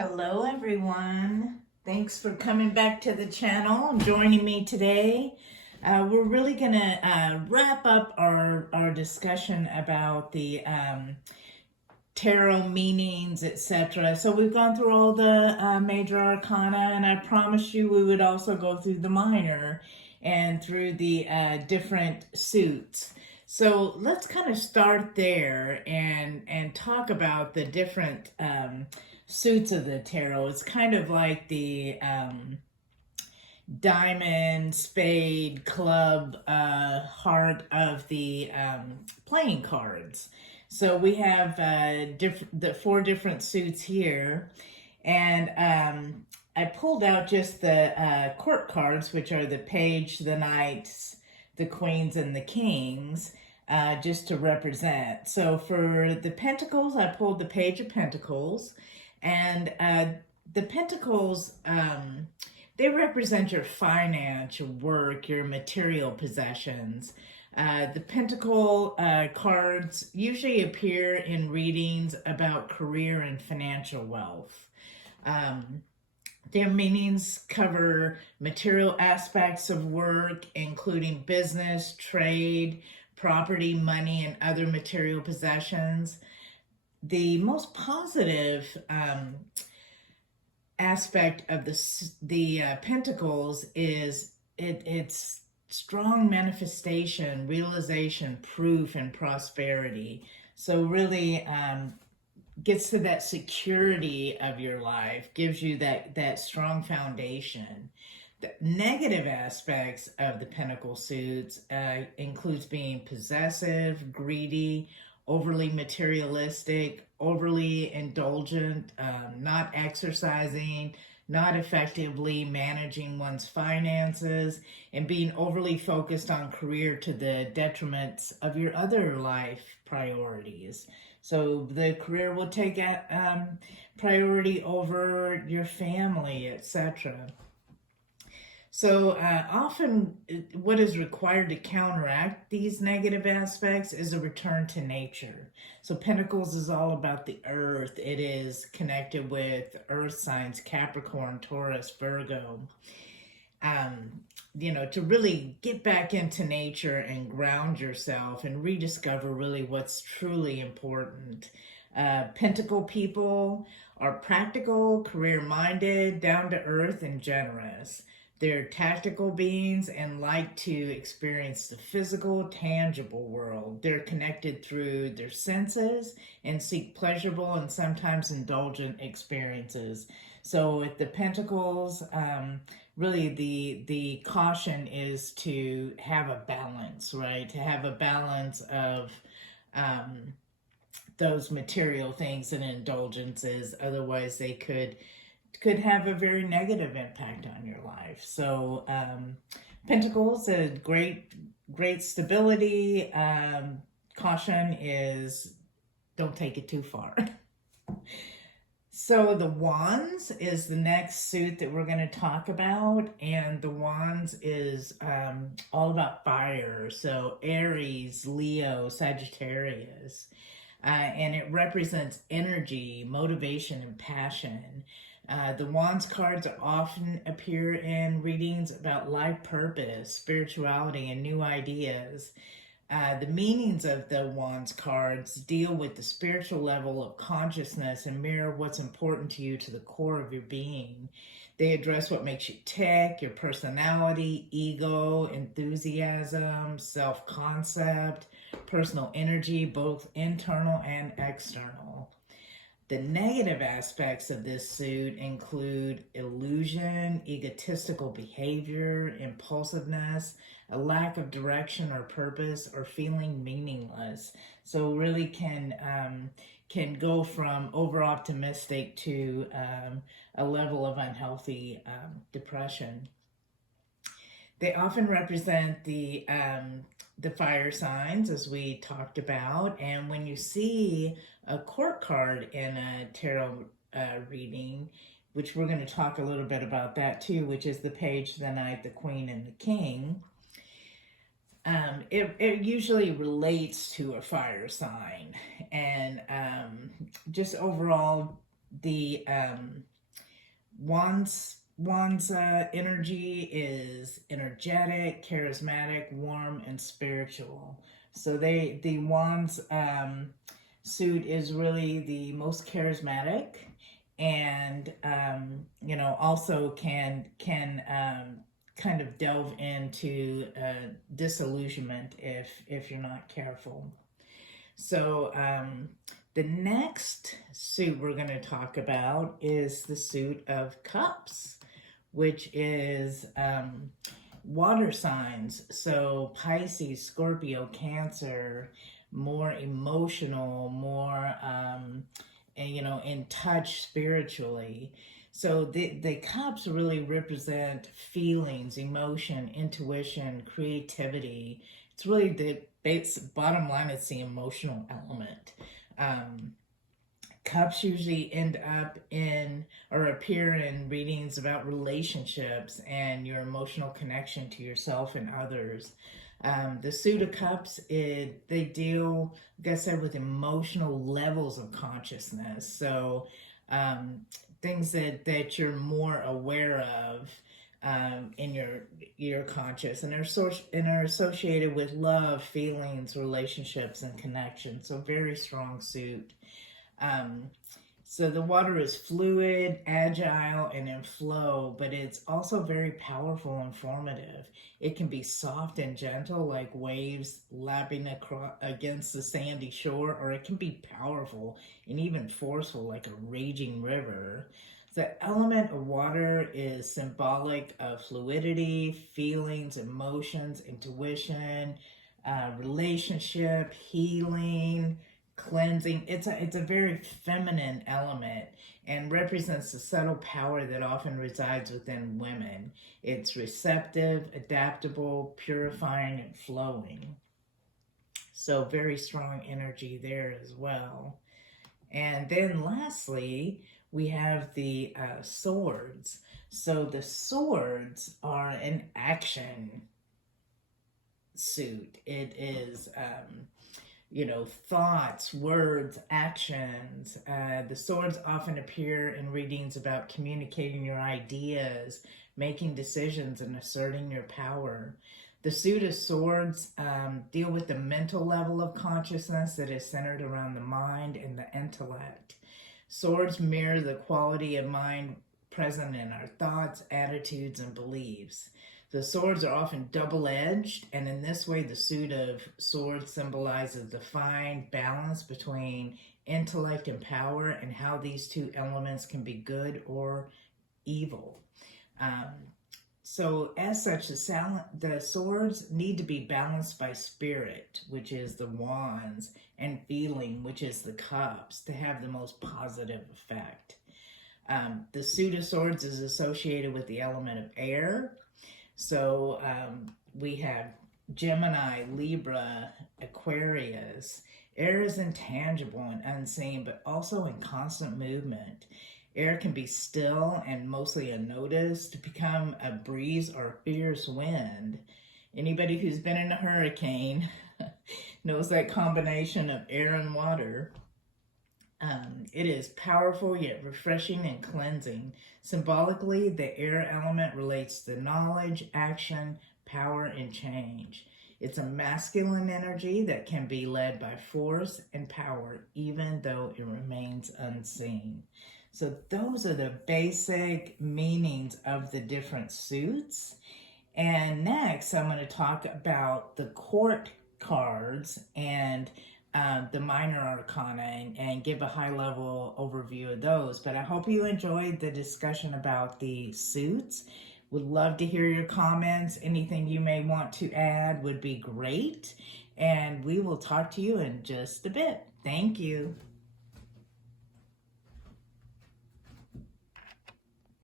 Hello everyone. Thanks for coming back to the channel and joining me today. We're really going to wrap up our discussion about the tarot meanings, etc. So we've gone through all the major arcana, and I promised you we would also go through the minor and through the different suits. So let's kind of start there and talk about the different suits of the tarot. It's kind of like the diamond, spade, club, heart of the playing cards. So we have the four different suits here, and I pulled out just the court cards, which are the page, the knights, the queens, and the kings, just to represent. So for the pentacles, I pulled the page of pentacles, and the pentacles, they represent your finance, your work, your material possessions. The pentacle cards usually appear in readings about career and financial wealth. Their meanings cover material aspects of work, including business, trade, property, money, and other material possessions. The most positive aspect of the pentacles is it's strong manifestation, realization, proof, and prosperity. So really gets to that security of your life, gives you that strong foundation. The negative aspects of the pentacle suits includes being possessive, greedy, overly materialistic, overly indulgent, not exercising, not effectively managing one's finances, and being overly focused on career to the detriments of your other life priorities. So the career will take priority over your family, etc. So often what is required to counteract these negative aspects is a return to nature. So Pentacles is all about the earth. It is connected with earth signs, Capricorn, Taurus, Virgo. To really get back into nature and ground yourself and rediscover really what's truly important. Pentacle people are practical, career-minded, down-to-earth, and generous. They're tactical beings and like to experience the physical, tangible world. They're connected through their senses and seek pleasurable and sometimes indulgent experiences. So with the Pentacles, really the caution is to have a balance, right? To have a balance of those material things and indulgences. Otherwise, they could have a very negative impact on your life. So Pentacles, a great stability. Caution is don't take it too far. So the Wands is the next suit that we're going to talk about, and the Wands is all about fire. So Aries, Leo, Sagittarius, and it represents energy, motivation, and passion. The Wands cards often appear in readings about life purpose, spirituality, and new ideas. The meanings of the Wands cards deal with the spiritual level of consciousness and mirror what's important to you to the core of your being. They address what makes you tick, your personality, ego, enthusiasm, self-concept, personal energy, both internal and external. The negative aspects of this suit include illusion, egotistical behavior, impulsiveness, a lack of direction or purpose, or feeling meaningless. So really can go from over-optimistic to a level of unhealthy depression. They often represent the fire signs, as we talked about, and when you see a court card in a tarot reading, which we're going to talk a little bit about that too, which is the page, the knight, the queen, and the king, it usually relates to a fire sign. And just overall, the Wands energy is energetic, charismatic, warm, and spiritual. So the Wands suit is really the most charismatic, and also can kind of delve into disillusionment if you're not careful. So the next suit we're going to talk about is the suit of Cups, which is water signs. So Pisces, Scorpio, Cancer, more emotional, more in touch spiritually. So the cups really represent feelings, emotion, intuition, creativity. It's really the bottom line. It's the emotional element. Cups usually end up in or appear in readings about relationships and your emotional connection to yourself and others. The suit of cups, they deal, like I said, with emotional levels of consciousness. So things that you're more aware of in your conscious, and are associated with love, feelings, relationships, and connection. So very strong suit. So the water is fluid, agile, and in flow, but it's also very powerful and formative. It can be soft and gentle, like waves lapping against the sandy shore, or it can be powerful and even forceful, like a raging river. The element of water is symbolic of fluidity, feelings, emotions, intuition, relationship, healing, cleansing. It's a very feminine element and represents the subtle power that often resides within women. It's receptive, adaptable, purifying, and flowing. So very strong energy there as well. And then lastly, we have the swords. So the swords are an action suit. It is thoughts, words, actions. The swords often appear in readings about communicating your ideas, making decisions, and asserting your power. The suit of swords deal with the mental level of consciousness that is centered around the mind and the intellect. Swords mirror the quality of mind present in our thoughts, attitudes, and beliefs. The swords are often double-edged, and in this way, the suit of swords symbolizes the fine balance between intellect and power, and how these two elements can be good or evil. So as such, the swords need to be balanced by spirit, which is the wands, and feeling, which is the cups, to have the most positive effect. The suit of swords is associated with the element of air. So we have Gemini, Libra, Aquarius. Air is intangible and unseen, but also in constant movement. Air can be still and mostly unnoticed to become a breeze or a fierce wind. Anybody who's been in a hurricane knows that combination of air and water. It is powerful yet refreshing and cleansing. Symbolically, the air element relates to knowledge, action, power, and change. It's a masculine energy that can be led by force and power, even though it remains unseen. So those are the basic meanings of the different suits. And next, I'm going to talk about the court cards and the minor arcana and give a high-level overview of those. But I hope you enjoyed the discussion about the suits. Would love to hear your comments. Anything you may want to add would be great. And we will talk to you in just a bit. Thank you.